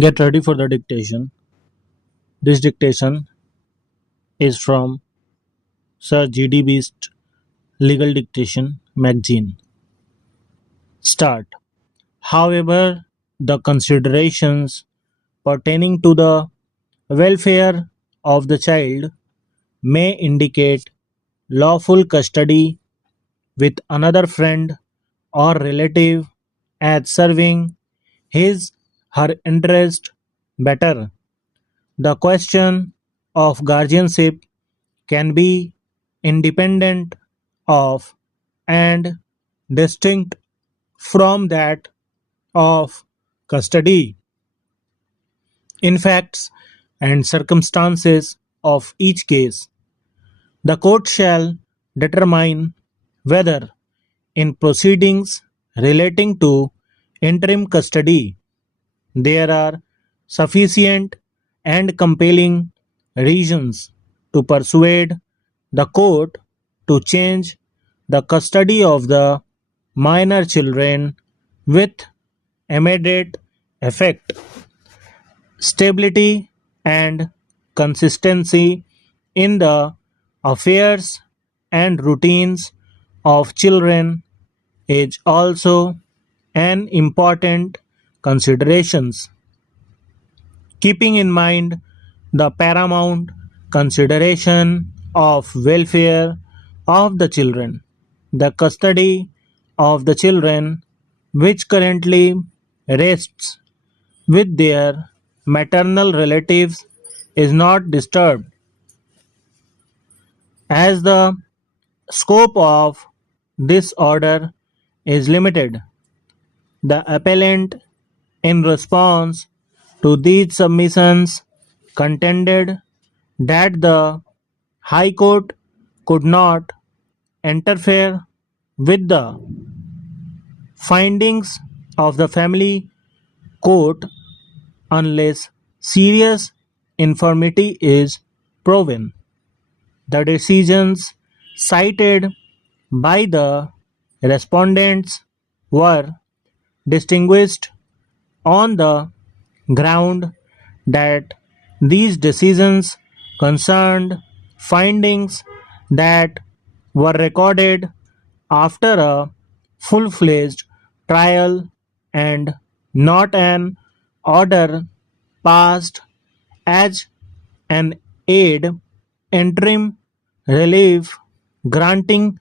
Get ready for the dictation. This dictation is from Sir G.D. Beast Legal Dictation magazine. Start. However, the considerations pertaining to the welfare of the child may indicate lawful custody with another friend or relative as serving his her interest better. The question of guardianship can be independent of and distinct from that of custody. In facts and circumstances of each case, the court shall determine whether, in proceedings relating to interim custody, there are sufficient and compelling reasons to persuade the court to change the custody of the minor children with immediate effect. Stability and consistency in the affairs and routines of children is also an important consideration. Keeping in mind the paramount consideration of welfare of the children, the custody of the children which currently rests with their maternal relatives is not disturbed, as the scope of this order is limited. The appellant, in response to these submissions, contended that the High Court could not interfere with the findings of the family court unless serious infirmity is proven. The decisions cited by the respondents were distinguished on the ground that these decisions concerned findings that were recorded after a full-fledged trial and not an order passed as an aid interim relief granting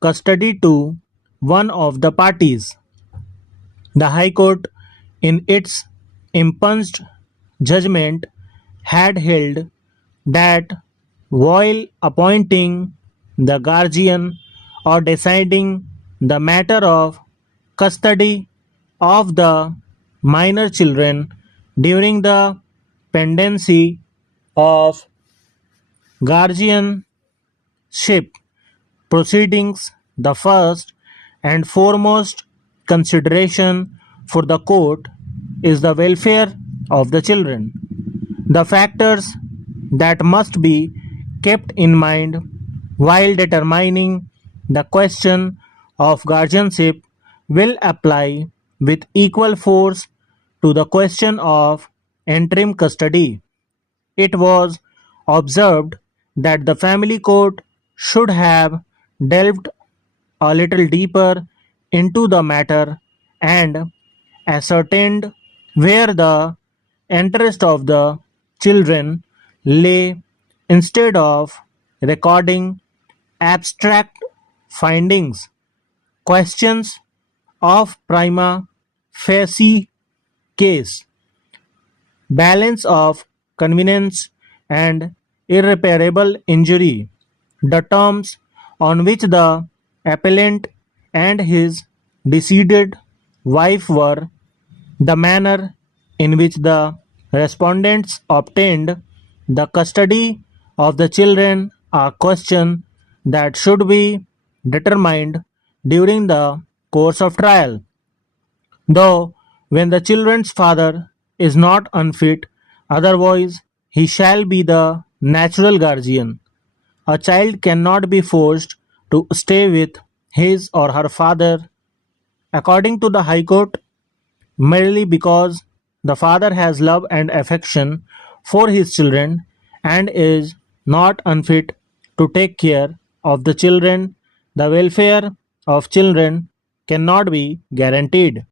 custody to one of the parties. The High Court, in its impunged judgment, had held that while appointing the guardian or deciding the matter of custody of the minor children during the pendency of guardianship proceedings, the first and foremost consideration for the court is the welfare of the children. The factors that must be kept in mind while determining the question of guardianship will apply with equal force to the question of interim custody. It was observed that the family court should have delved a little deeper into the matter and ascertained where the interest of the children lay instead of recording abstract findings. Questions of prima facie case, balance of convenience and irreparable injury, the terms on which the appellant and his deceased wife were, the manner in which the respondents obtained the custody of the children are questions that should be determined during the course of trial. Though when the children's father is not unfit, otherwise he shall be the natural guardian. A child cannot be forced to stay with his or her father, according to the High Court, merely because the father has love and affection for his children and is not unfit to take care of the children, the welfare of children cannot be guaranteed.